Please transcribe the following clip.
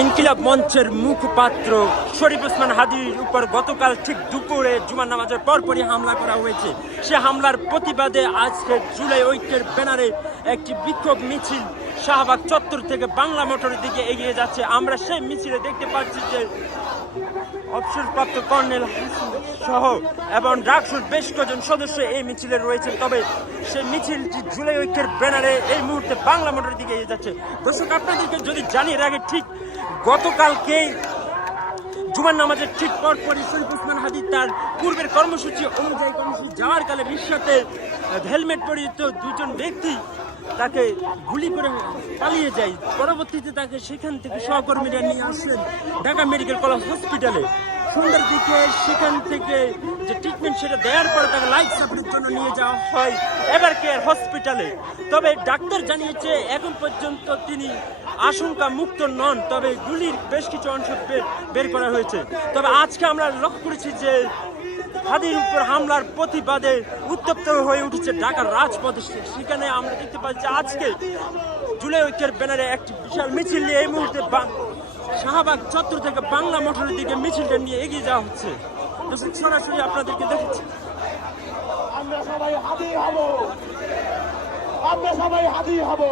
ইনকিলাব মঞ্চের মুখপাত্র শরীফ ওসমান হাদির উপর গতকাল ঠিক দুপুরে জুমার নামাজের পরপরই হামলা করা হয়েছে। সে হামলার প্রতিবাদে আজকে জুলাই ঐক্যের ব্যানারে একটি বিক্ষোভ মিছিল শাহবাগ চত্বর থেকে বাংলা মোটরের দিকে এগিয়ে যাচ্ছে। আমরা সেই মিছিলে দেখতে পাচ্ছি যে অবসরপ্রাপ্ত কর্নেল সহ এবং ডাকসুর বেশ কজন সদস্য এই মিছিলে রয়েছে তবে সেই মিছিলটি জুলাই ঐক্যের ব্যানারে এই মুহূর্তে বাংলা মোটরের দিকে এগিয়ে যাচ্ছে। দর্শক, আপনাদেরকে যদি জানিয়ে রাখে, ঠিক গতকালকেই জুমার নামাজের ঠিক পর পরই শরীফ উসমান হাদি তার পূর্বের কর্মসূচি অনুযায়ী কর্মসূচি যাওয়ার কালে বিশ্বতে হেলমেট পরিহিত দুজন ব্যক্তি তাকে গুলি করে পালিয়ে যায়। পরবর্তীতে তাকে সেখান থেকে সহকর্মীরা নিয়ে আসলেন ঢাকা মেডিকেল কলেজ হসপিটালে। সন্ধ্যার দিকে সেখান থেকে যে ট্রিটমেন্ট সেটা দেওয়ার পরে তাকে লাইফ সাপোর্টের জন্য নিয়ে যাওয়া হয় এবার কেয়ার হসপিটালে তবে ডাক্তার জানিয়েছে, এখন পর্যন্ত তিনি আশঙ্কা মুক্ত নন, তবে গুলির বেশ কিছু অংশ বের করা হয়েছে। তবে আজকে আমরা লক্ষ্য করেছি যে হাদির উপর হামলার প্রতিবাদে উত্তপ্ত হয়ে উঠেছে ঢাকার রাজপথে। সেখানে আমরা দেখতে পাচ্ছি আজকে জুলাই ঐক্যের ব্যানারে একটি বিশাল মিছিল নিয়ে এই মুহূর্তে শাহবাগ চত্বর থেকে বাংলা মোটরের দিকে মিছিলটা নিয়ে এগিয়ে যাওয়া হচ্ছে। সরাসরি আপনাদেরকে দেখাচ্ছি। আমরা সবাই হাদি হব। আমরা সবাই হাদি হব।